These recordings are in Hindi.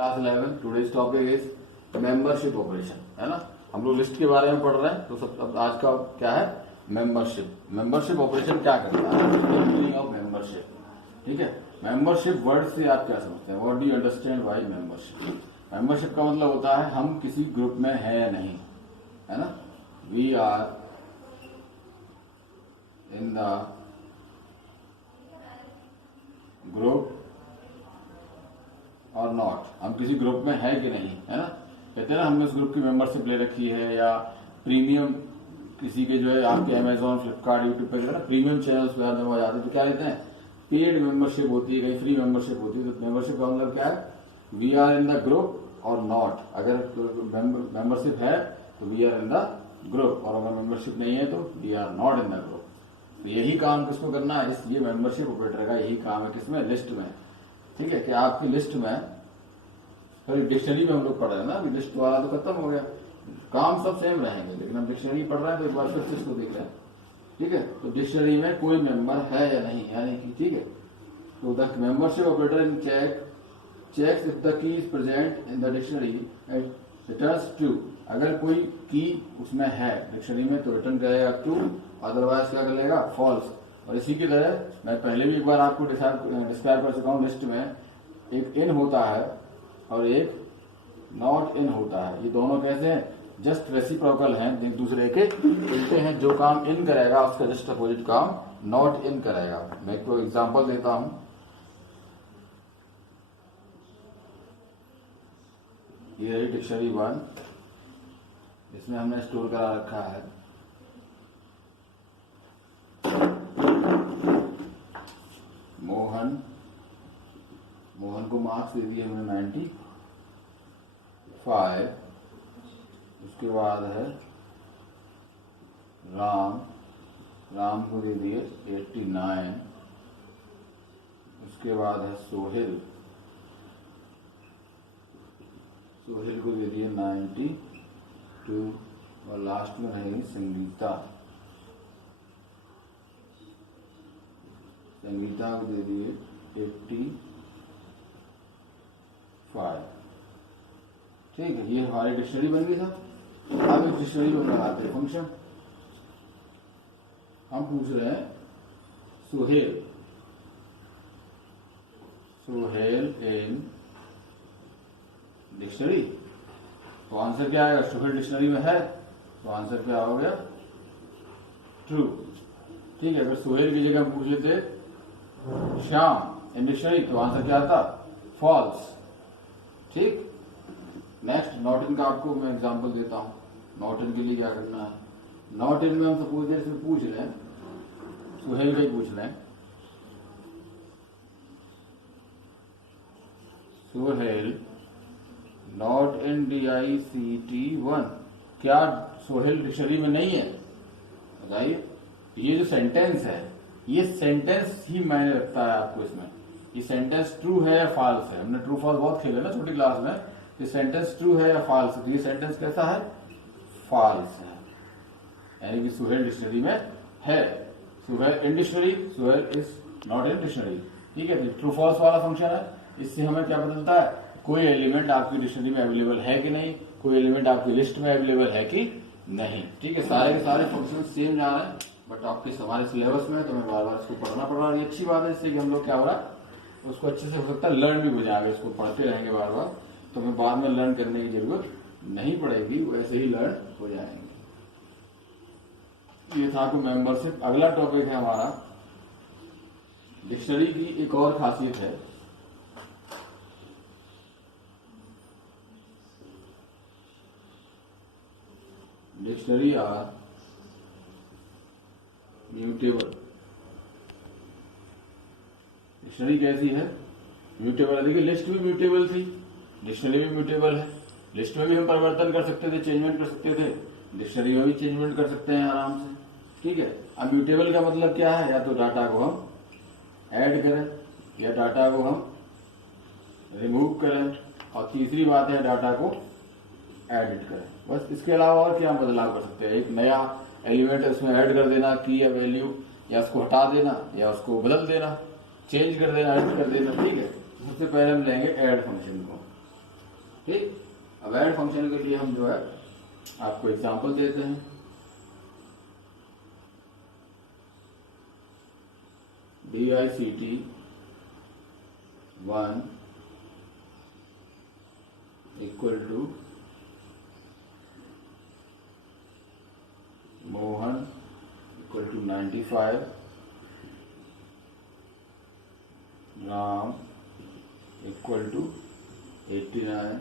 Class 11 today's topic is membership operation, है ना। हम लोग लिस्ट के बारे में पढ़ रहे हैं, तो सब अब आज का क्या है, मेंबरशिप। मेंबरशिप ऑपरेशन क्या करता है, मीनिंग ऑफ मेंबरशिप। ठीक है, मेंबरशिप वर्ड से आप क्या समझते हैं, what do you understand by membership. Membership का मतलब होता है हम किसी ग्रुप में है या नहीं, है ना। We are in the group or not, हम किसी ग्रुप में है कि नहीं, है ना। कहते हैं ना हमने उस ग्रुप की मेंबरशिप ले रखी है, या प्रीमियम किसी के जो है आपके अमेजोन, फ्लिपकार्ट, यूट्यूब पे जो है ना प्रीमियम चैनल्स पे जब आ जाते हैं तो क्या लेते हैं, पेड मेंबरशिप होती है, कहीं फ्री मेंबरशिप होती है। तो मेंबरशिप का मतलब क्या है, we are in the group or not. अगर मेंबरशिप है तो we are in the group, और अगर मेंबरशिप नहीं है तो we are not in the group. तो यही काम किसको करना है, इसलिए मेंबरशिप ऑपरेटर का यही काम है, किसमें, लिस्ट में। ठीक है, कि आपकी लिस्ट में, फिर डिक्शनरी में हम लोग पढ़ रहे हैं ना, अभी लिस्ट वाला तो खत्म हो गया, काम सब सेम रहेंगे, लेकिन हम डिक्शनरी पढ़ रहे हैं तो एक बार फिर से इसको देख रहे हैं। ठीक है, तो डिक्शनरी में कोई मेंबर है या नहीं, यानी कि ठीक है, तो the membership operator in checks if the key is present in the dictionary and returns true. अगर कोई की उसमें है डिक्शनरी में तो रिटर्न करेगा ट्रू, अदरवाइज क्या करेगा, फॉल्स। और इसी की तरह मैं पहले भी एक बार आपको डिस्क्राइब कर चुका हूं, लिस्ट में एक इन होता है और एक नॉट इन होता है। ये दोनों कैसे हैं, जस्ट रेसिप्रोकल हैं, एक दूसरे के उल्टे हैं। जो काम इन करेगा उसका जस्ट अपोजिट काम नॉट इन करेगा। मैं एक एग्जांपल देता हूं, ये रही डिक्शनरी 1, इसमें हमने स्टोर करा रखा है मोहन को मार्क्स दे दिए हमने 95। उसके बाद है राम को दे दिए 89। उसके बाद है सोहेल को दे दिए 92, और लास्ट में रहेगी संगीता को दे दिए 85। ठीक है, ये हमारी डिक्शनरी बन गई था। अब इस डिक्शनरी को लगाते हैं फंक्शन। हम पूछ रहे हैं सोहेल इन डिक्शनरी, तो आंसर क्या आएगा, सोहेल डिक्शनरी में है तो आंसर क्या हो गया, ट्रू। ठीक है, अगर सोहेल की जगह हम पूछे थे श्याम इन डिक्शनरी तो आंसर क्या आता, फॉल्स। ठीक, नेक्स्ट नॉट इन का आपको मैं एग्जांपल देता हूं। नॉट इन के लिए क्या करना है, नॉट इन में हम सपोज इसमें पूछ लें, सोहेल का ही पूछ लें, सोहेल नॉट इन DICT1। क्या सोहेल डिक्शनरी में नहीं है, बताइए। ये जो सेंटेंस है, ये सेंटेंस ही मायने रखता है आपको इसमें, ये सेंटेंस ट्रू है या फॉल्स है। हमने ट्रू फॉल्स बहुत खेले ना छोटी क्लास में, ये सेंटेंस ट्रू है या फॉल्स है। ये सेंटेंस कैसा है, फॉल्स है, यानी कि सोहेल डिक्शनरी में है। Sohail in dictionary, Sohail is not in dictionary. ठीक है, ट्रू फॉल्स वाला फंक्शन है। इससे हमें क्या बदलता है, कोई एलिमेंट आपकी डिक्शनरी में अवेलेबल है कि नहीं, कोई एलिमेंट आपकी लिस्ट में अवेलेबल है कि नहीं। ठीक है, सारे के सारे फंक्शन सेम जा रहे हैं, बट आपके हमारे सिलेबस में तो हमें बार बार इसको पढ़ना पड़ रहा है। ये अच्छी बात है, इससे कि हम लोग क्या हो रहा है, उसको अच्छे से हो सकता है लर्न भी हो जाएगा। इसको पढ़ते रहेंगे बार बार, तो हमें बाद में लर्न करने की जरूरत नहीं पड़ेगी, वैसे ही लर्न हो जाएंगे। ये था आपको मेंबरशिप। अगला टॉपिक है हमारा डिक्शनरी की एक और खासियत है, डिक्शनरी आर म्यूटेबल। डिक्शनरी कैसी है, म्यूटेबल है। देखिए लिस्ट भी म्यूटेबल थी, डिक्शनरी भी म्यूटेबल है। लिस्ट में भी हम परिवर्तन कर सकते थे, चेंजमेंट कर सकते थे, डिक्शनरी में भी चेंजमेंट कर सकते हैं आराम से। ठीक है, अब म्यूटेबल का मतलब क्या है, या तो डाटा को हम ऐड करें या डाटा को हम रिमूव करें, और तीसरी बात है डाटा को एडिट करें। बस इसके अलावा और क्या बदलाव कर सकते हैं, एक नया एलिमेंट उसमें ऐड कर देना, की या वैल्यू, या उसको हटा देना या उसको बदल देना, चेंज कर देना, एडिट कर देना। ठीक है, सबसे पहले हम लेंगे ऐड फंक्शन को। ठीक। अब ऐड फंक्शन के लिए हम जो है आपको एग्जांपल देते हैं। DICT 1 equal to Mohan equal to 95, Ram equal to 89,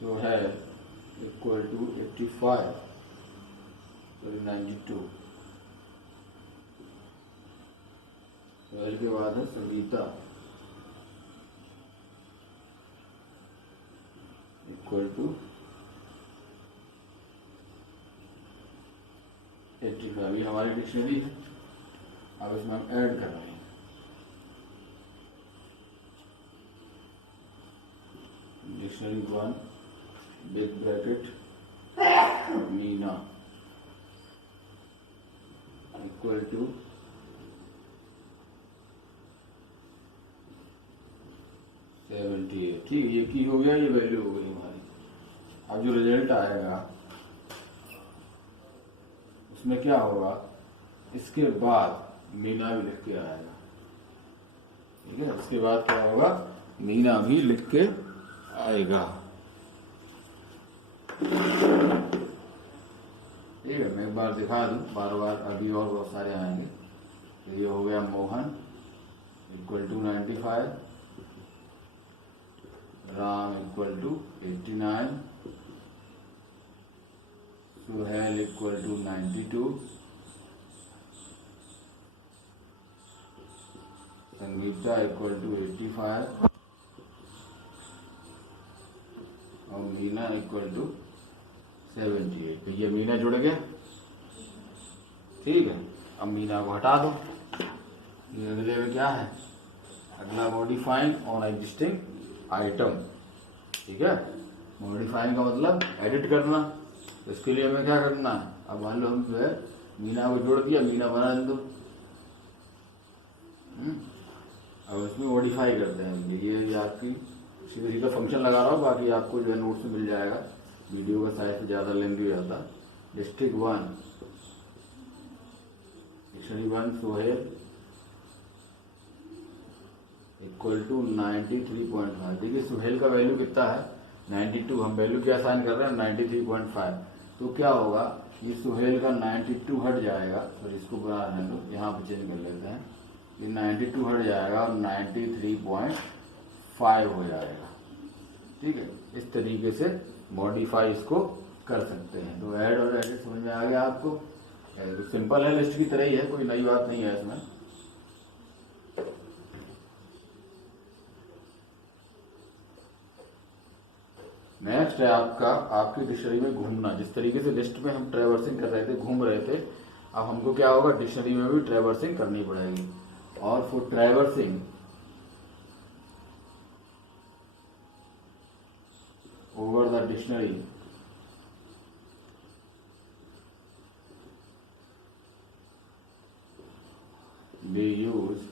Sohel equal to 85, sorry 92। Sohel के बाद है संगीता इक्वल टू 85। ये हमारी डिक्शनरी है। अब इसमें हम ऐड कर रहे हैं। Dictionary 1 big bracket Meena equal to 78। ठीक है, ये की हो गया, ये वैल्यू हो गई हमारी। अब जो रिजल्ट आएगा उसमें क्या होगा, इसके बाद मीना भी लिख के आएगा। ठीक है, इसके बाद क्या होगा, मीना भी लिख के आएगा। ठीक है, मैं एक बार दिखा दूं, बार बार अभी और बहुत सारे आएंगे। तो ये हो गया Mohan equal to 95, Ram equal to 89, Sohel equal to 92, Sangeeta equal to 85 और मीना इक्वल टू 78। तो ये मीना जुड़ गया। ठीक है, अब मीना को हटा दो। ये अगले में क्या है, अगला मॉडिफाइंग ऑन एग्जिस्टिंग आइटम। ठीक है, मॉडिफाइंग का मतलब एडिट करना। तो इसके लिए हमें क्या करना है, अब मान लो हम जो है मीना को जोड़ दिया, मीना बना दो। अब इसमें मॉडिफाई करते हैं। ये आपकी सीधा सीधा फंक्शन लगा रहा हूँ, बाकी आपको जो है नोट्स में मिल जाएगा। वीडियो का साइज ज्यादा लेंथी हो जाता है। District 1 dictionary 1 Sohel equal to 93.5। देखिए सोहेल का वैल्यू कितना है, 92। हम वैल्यू क्या साइन कर रहे हैं, 93.5। तो क्या होगा, ये सोहेल का 92 हट जाएगा। तो इसको बना रहे तो यहाँ पे चेंज कर लेते हैं। ये 92 हट जाएगा और 93.5 हो जाएगा। ठीक है, इस तरीके से मॉडिफाई इसको कर सकते हैं। तो ऐड और एडिट समझ में आ गया आपको। तो सिंपल है, लिस्ट की तरह ही है, कोई नई बात नहीं है इसमें। नेक्स्ट है आपका, आपकी डिक्शनरी में घूमना। जिस तरीके से लिस्ट में हम ट्रैवर्सिंग कर रहे थे, घूम रहे थे, अब हमको क्या होगा, डिक्शनरी में भी ट्रैवर्सिंग करनी पड़ेगी। और for traversing over the dictionary we use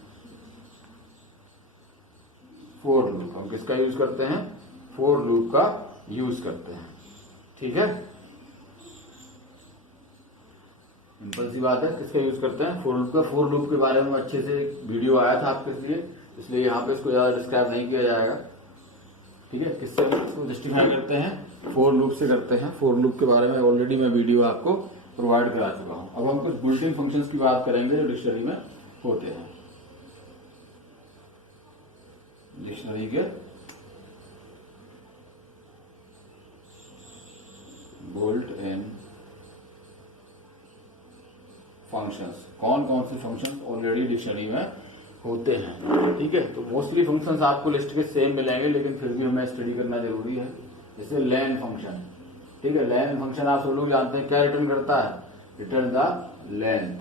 for loop. हम किसका यूज करते हैं, फोर लूप का यूज करते हैं। ठीक है, सिंपल सी बात है, किसका यूज करते हैं, फोर लूप का। फोर लूप के बारे में अच्छे से वीडियो आया था आपके लिए, इसलिए यहाँ पे इसको ज्यादा डिस्क्राइब नहीं किया जाएगा। ठीक है, किससे इसको जस्टिफाई करते हैं, फोर लूप से करते हैं। फोर लूप के बारे में ऑलरेडी मैं वीडियो आपको प्रोवाइड करा चुका हूं। अब हम कुछ बुल्टिन फंक्शंस की बात करेंगे जो डिक्शनरी में होते हैं। डिक्शनरी के बुल्ट इन फंक्शंस, कौन कौन से फंक्शंस ऑलरेडी डिक्शनरी में होते हैं। ठीक है, तो मोस्टली फंक्शंस आपको लिस्ट के सेम मिलेंगे, लेकिन फिर भी हमें स्टडी करना जरूरी है। जैसे लेन फंक्शन। ठीक है, लेन फंक्शन आप सब लोग जानते हैं क्या रिटर्न करता है, return the length.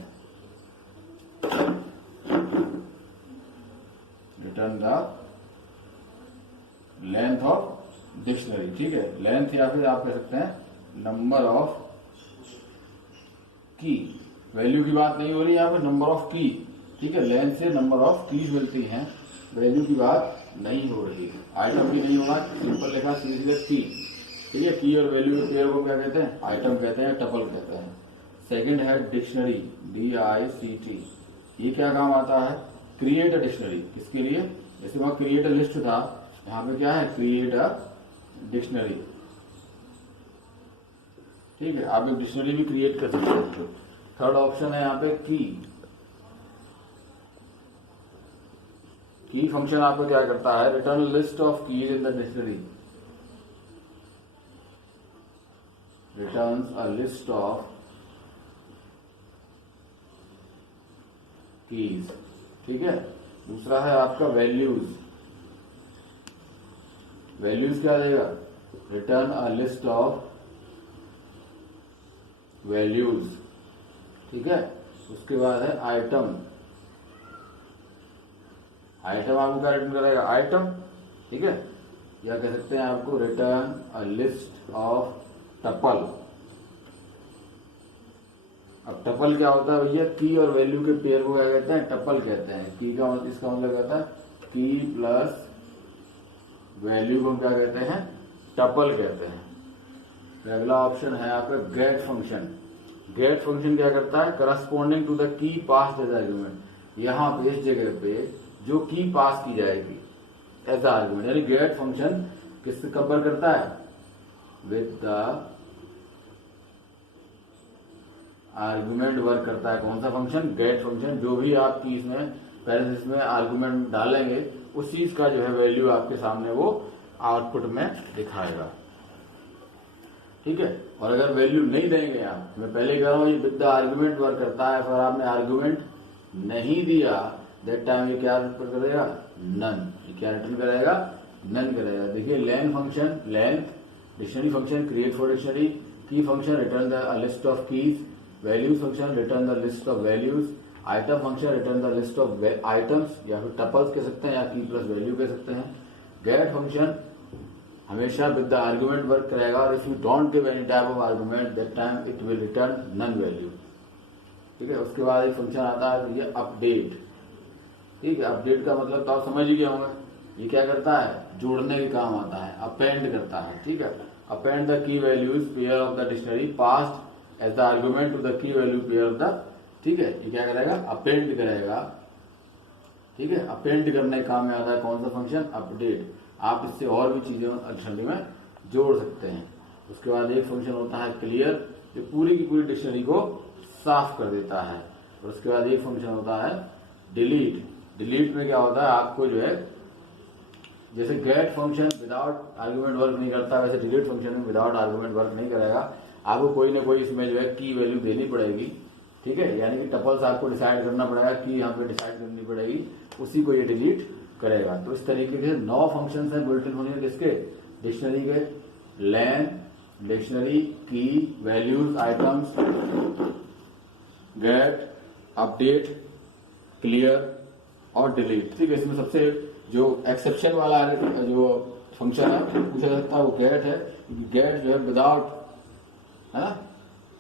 Return the length of dictionary. ठीक है, लेंथ या फिर आप कह सकते हैं नंबर ऑफ की। वैल्यू की बात नहीं हो रही यहाँ पे, नंबर ऑफ की। ठीक है, लेंथ से नंबर ऑफ कीज मिलती हैं, वैल्यू की बात नहीं हो रही है। आइटम भी नहीं होगा, सिंपल लिखा सीधे की। ठीक है, की और वैल्यू के पेयर को क्या कहते हैं? आइटम कहते हैं, टपल कहते हैं। सेकंड है डिक्शनरी, DICT। ये क्या काम आता है? Create a dictionary. किसके लिए? जैसे वहां क्रिएट अ लिस्ट था, यहाँ पे क्या है? Create a dictionary. ठीक है, आप एक डिक्शनरी भी क्रिएट कर सकते हैं। थर्ड ऑप्शन है यहाँ पे की फंक्शन आपको क्या करता है? Return list of keys in the dictionary. Returns a list of keys. ठीक है, दूसरा है आपका वैल्यूज। वैल्यूज क्या देगा? Return a list of values. ठीक है, उसके बाद है आइटम। आइटम आपको क्या रिटर्न करेगा? आइटम। ठीक है, या कह सकते हैं आपको return a list of tuple. अब टपल क्या होता है भैया? की और वैल्यू के पेयर को क्या कहते हैं? टपल कहते हैं। की का इसका मतलब कहता है की प्लस वैल्यू को हम क्या कहते हैं? टपल कहते हैं। अगला ऑप्शन है आपका गेट फंक्शन। गेट फंक्शन क्या करता है? करस्पॉन्डिंग टू द की पास एज आर्ग्यूमेंट। यहां पे इस जगह पे जो की पास की जाएगी एज आर्ग्यूमेंट, यानी गेट फंक्शन किससे कंपेयर करता है? विद द आर्गुमेंट वर्क करता है। कौन सा फंक्शन? Gate function. जो भी आप की इसमें पहले इसमें आर्गुमेंट डालेंगे उस चीज का जो है वैल्यू आपके सामने वो आउटपुट में दिखाएगा। ठीक है, और अगर वैल्यू नहीं देंगे आप, मैं पहले कह रहा हूं ये विद द आर्गुमेंट वर्क करता है, फिर आपने आर्गुमेंट नहीं दिया, दैट टाइम ये क्या रिटर्न करेगा? नन। ये क्या रिटर्न करेगा? नन करेगा। देखिए len function, length, dictionary function create for dictionary, key function return the list of keys, values function return the list of values, item function return the list of items, या फिर टपल्स कह सकते हैं, या की प्लस वैल्यू कह सकते हैं। गेट फंक्शन हमेशा विद द आर्गुमेंट वर्क करेगा, और if you don't give any type of argument that time it will return none value. ठीक है, उसके बाद एक फंक्शन आता है ये अपडेट। ठीक है, अपडेट का मतलब तो आप समझ ही गए होंगे। ये क्या करता है? जोड़ने के काम आता है, अपेंड करता है। ठीक है, append the key values pair of the dictionary past as the argument to the key value pair of the. ठीक है, ये क्या करेगा? अपेंड करेगा। ठीक है, अपेंड करने के काम में आता है कौन सा फंक्शन? अपडेट। आप इससे और भी चीजें डिक्शनरी में जोड़ सकते हैं। उसके बाद एक फंक्शन होता है क्लियर, जो पूरी की पूरी डिक्शनरी को साफ कर देता है। और उसके बाद एक फंक्शन होता है डिलीट। डिलीट में क्या होता है? आपको जो है जैसे get function without argument work नहीं करता, वैसे डिलीट फंक्शन में विदाउट आर्गुमेंट वर्क नहीं करेगा। आपको कोई ना कोई इसमें जो है की वैल्यू देनी पड़ेगी। ठीक है, यानी कि टपल्स आपको डिसाइड करना पड़ेगा, की यहाँ पे डिसाइड करनी पड़ेगी, उसी को ये डिलीट करेगा। तो इस तरीके के 9 फंक्शन है बिल्ट इन फंक्शन किसके? डिक्शनरी के। Len, dictionary, key, values, items, get, update, clear और डिलीट। ठीक है, इसमें सबसे जो एक्सेप्शन वाला जो फंक्शन है पूछा जा सकता है वो गेट है। गेट जो है विदाउट, है ना,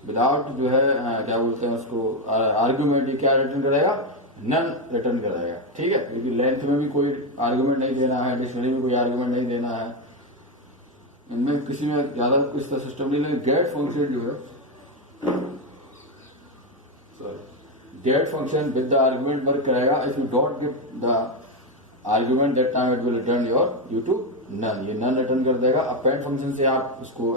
विदाउट जो है क्या बोलते हैं उसको, आर्ग्यूमेंट, क्या रिटर्न करेगा? नन रिटर्न कराएगा। ठीक है, क्योंकि लेंथ में भी कोई आर्गुमेंट नहीं देना है, डिक्शनरी में कोई आर्गुमेंट नहीं देना है, इनमें किसी में ज्यादा कुछ सिस्टम नहीं। लेकिन गेट फंक्शन जो है, sorry, get function with the argument work करेगा। If you don't give the argument that time it will return your due to none. ये नन रिटर्न कर देगा। अपेंड फंक्शन से आप उसको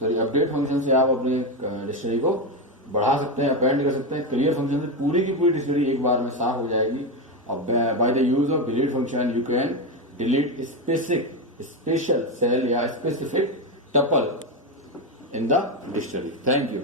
अपडेट फंक्शन से आप अपनी डिक्शनरी को बढ़ा सकते हैं, अपेंड कर सकते हैं। क्लियर फंक्शन से पूरी की पूरी डिक्शनरी एक बार में साफ हो जाएगी। और by the use of delete function you can delete special cell या specific tuple in the dictionary. Thank you.